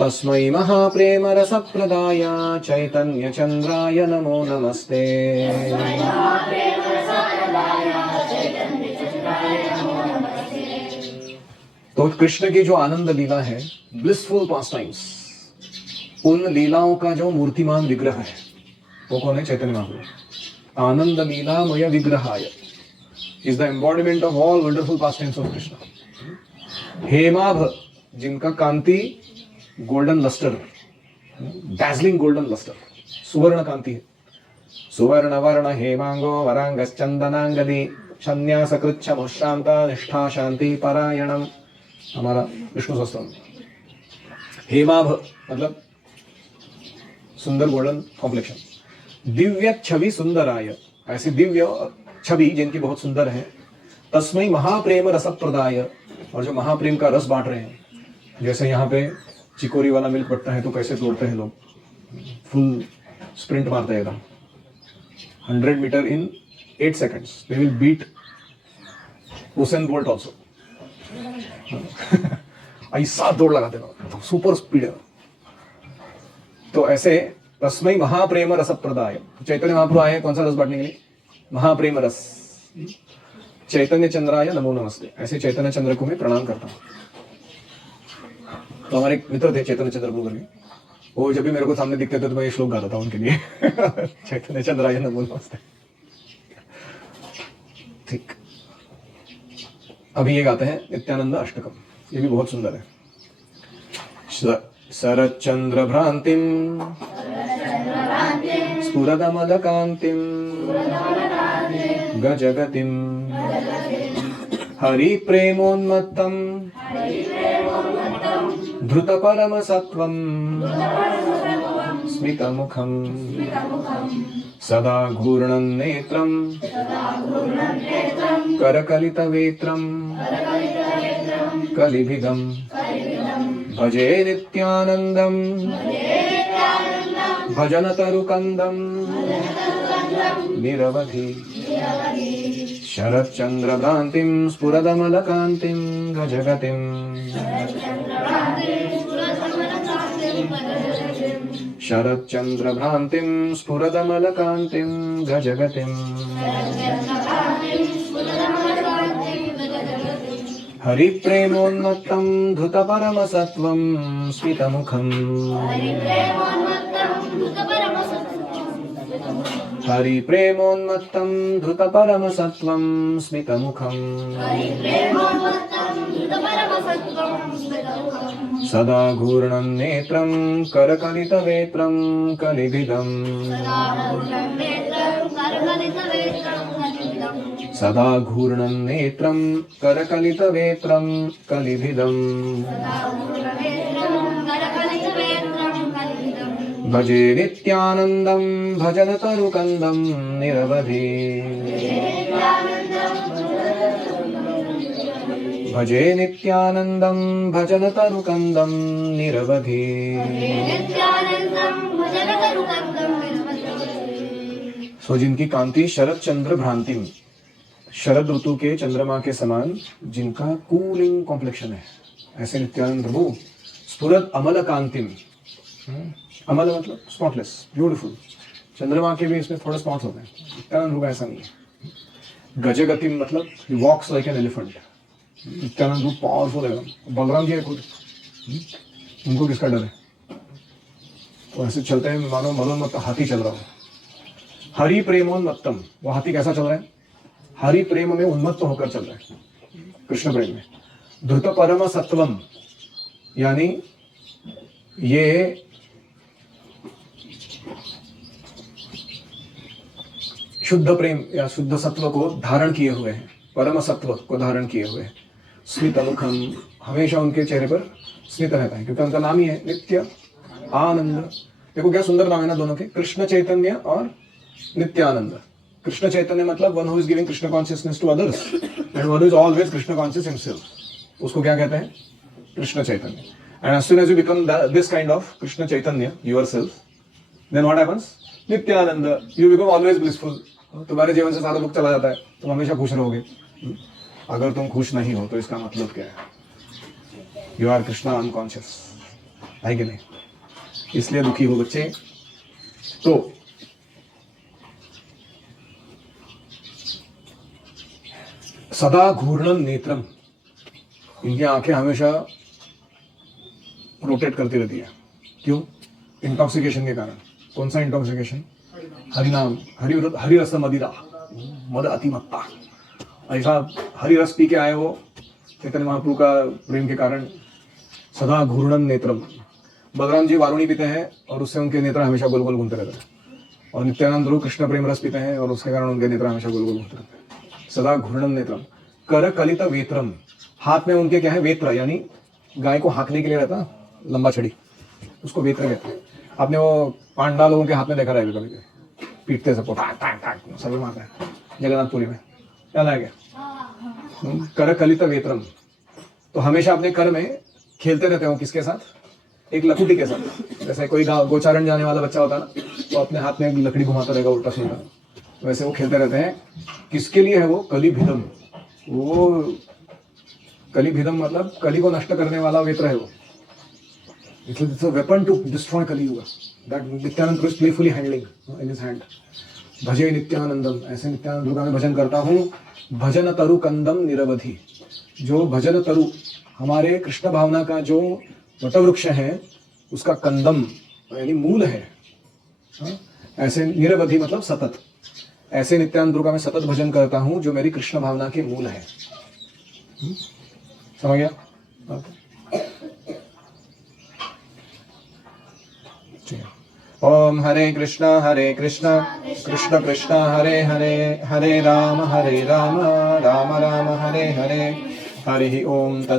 तस्मै महाप्रेमरसप्रदाय चैतन्यचन्द्राय नमो नमस्ते तो कृष्ण की जो आनंद लीला है, ब्लिसफुल पास टाइम्स, उन लीलाओं का जो मूर्तिमान विग्रह है वो कौन है? चैतन्य महाप्रभु। आनंद लीलामय विग्रहाय is the embodiment of all wonderful pastimes of Krishna. हेमाभ, जिनका कांति golden luster, dazzling golden luster, सुवर्ण कांति है। सुवर्ण वर्ण हेमांगो वरांगश्चंदनांगदी संन्यासकृच्छ मुश्रांता निष्ठा शांति परायणम, हमारा विष्णु सहस्त्रम। हेमाभ मतलब सुंदर गोल्डन कॉम्प्लेक्शन। दिव्य छवि सुंदराय, ऐसी दिव्य छवि जिनकी बहुत सुंदर है। तस्मै महाप्रेम रसप्रदाय, और जो महाप्रेम का रस बांट रहे हैं। जैसे यहाँ पे चिकोरी वाला मिल्क बटता है तो कैसे तोड़ते हैं लोग, फुल स्प्रिंट मारते हैं एकदम, 100 metre in 8 seconds. They will beat Usain Bolt also. ऐसा दौड़ लगाते ना, सुपर स्पीड है। तो ऐसे तस्मै महाप्रेम रस प्रदाय, चैतन्य महाप्रभु आए कौन सा रस बांटने के लिए? महाप्रेम रस। चैतन्य चंद्राय नमो नमस्ते, ऐसे चैतन्य चंद्र को मैं प्रणाम करता हूँ। तो हमारे एक मित्र थे चैतन्य चंद्र प्रभु करके, वो जब भी मेरे को सामने दिखते थे तो मैं ये श्लोक गाता था उनके लिए। चैतन्य चंद्राय नमो नमस्ते। ठीक, अभी ये गाते हैं नित्यानंद अष्टकम, ये भी बहुत सुंदर है। शरच्चंद्र भ्रांतिम स्फुरदमलकांतिम गजगतिम हरि प्रेमोन्मत्तम धृत परम सत्वम स्मितमुखम सदा घूर्णं नेत्रं करकलितवेत्रं कलिभिदं भजे नित्यानन्दं भजनतरुकन्दं निरवधि शरच्चन्द्रभ्रान्तिं स्फुरदमलकान्तिं गजगतिं शरच्चन्द्रभ्रान्तिं स्फुरदमलकान्तिं गजगतिं हरिप्रेमोन्मत्तं धृतपरमसत्त्वं स्मितमुखम् हरिप्रेमोन्मत्तं धृतपरमसत्त्वं स्मितमुखम् सदा घूर्णं नेत्रं करकलितवेत्रं कलिभिदम् सदा घूर्णं नेत्रं करकलितवेत्रं कलिभिदम् भजे नित्यानन्दं भजनतरुकन्दं निरवधि भजे नित्यानन्दं भजनतरुकन्दं निरवधि सो जिनकी कांति शरद चंद्र भ्रांतिम, शरद ऋतु के चंद्रमा के समान जिनका कूलिंग कॉम्प्लेक्शन है, ऐसे नित्यानंद प्रभु स्फुरद अमल कांतिम, अमल मतलब स्पॉटलेस, ब्यूटीफुल। चंद्रमा के भी इसमें थोड़े स्पॉट्स होते हैं, नित्यानंद प्रभु ऐसा नहीं है। गजगतिम मतलब ही walks like an elephant, Nityananda Prabhu powerful है। बलराम जी है खुद, उनको किसका डर है? तो ऐसे चलते हैं मानो मनोन्मत्त हाथी चल रहा हो। हरि प्रेमोन्मत्तम, वो हाथी कैसा चल रहा है? हरि प्रेम में उन्मत्त होकर चल रहा है, कृष्ण प्रेम में। धृत परम सत्वम यानी ये शुद्ध प्रेम या शुद्ध सत्व को धारण किए हुए हैं, परम सत्व को धारण किए हुए हैं। स्मित मुखम, हमेशा उनके चेहरे पर स्मित रहता है, क्योंकि उनका नाम ही है नित्य आनंद। देखो क्या सुंदर नाम है ना दोनों के, कृष्ण चैतन्य और नित्यानंद। कृष्ण चैतन्य मतलब one who is giving Krishna consciousness to others and one who is always Krishna conscious himself, उसको क्या कहते हैं? Krishna Chaitanya. And as soon as you become this kind of Krishna Chaitanya yourself, then what happens? Nityananda, you become always blissful. तुम्हारे जीवन से सारा दुख चला जाता है, तुम हमेशा खुश रहोगे। अगर तुम खुश नहीं हो तो इसका मतलब क्या है? यू आर कृष्णा अनकॉन्शियस, है कि नहीं? इसलिए दुखी हो बच्चे। तो सदा घूर्णन नेत्रम, इनकी आंखें हमेशा रोटेट करती रहती है। क्यों? इंटॉक्सिकेशन के कारण। कौन सा इंटॉक्सिकेशन? हरिनाम, हरि रस मदिरा, मद अतिमत्ता। ऐसा हरि रस पी के आए वो चैतन्य महाप्रभु का प्रेम के कारण। सदा घूर्णन नेत्रम, बलराम जी वारुणी पीते हैं और उससे उनके नेत्र हमेशा गोल गोल घूमते रहते हैं। और नित्यानंद ध्रुव कृष्ण प्रेम रस पीते हैं और उसके कारण उनके नेत्र हमेशा गोल गोल घूमते रहते हैं। सदा घूर्णन नेत्रम, कर कलित वेत्रम, हाथ में उनके क्या है? वेत्र, यानी गाय को हाँकने के लिए रहता लंबा छड़ी, उसको वेत्र कहते हैं। आपने वो पांडा लोगों के हाथ में देखा रहेगा कभी, पीटते सबको, सभी मारते हैं जगन्नाथपुरी में, याद आ गया? कर कलित वेत्रम, तो हमेशा अपने कर में खेलते रहते हो। किसके साथ? एक लकड़ी के साथ। जैसे कोई गोचारण जाने वाला बच्चा होता है ना, तो अपने हाथ में एक लकड़ी घुमाता रहेगा उल्टा सीधा, वैसे वो खेलते रहते हैं। किसके लिए है वो? कलिभिदम। वो कलिभिदम मतलब कली को नष्ट करने वाला वेत्र है वो। It's a weapon to destroy Kaliyuga, that Nityananda is playfully handling in his hand. भजे नित्यानंदम, ऐसे नित्यानंद का मैं भजन करता हूँ। भजन तरु कंदम निरवधि, जो भजन तरु हमारे कृष्ण भावना का जो वटवृक्ष है, उसका कंदम यानी मूल है। ऐसे निरवधि मतलब सतत, ऐसे नित्यानंद का मैं सतत भजन करता हूँ जो मेरी कृष्ण भावना के मूल है। समझ गया? ओम हरे कृष्णा कृष्ण कृष्ण हरे हरे, हरे राम राम राम हरे हरे, हरि ओम।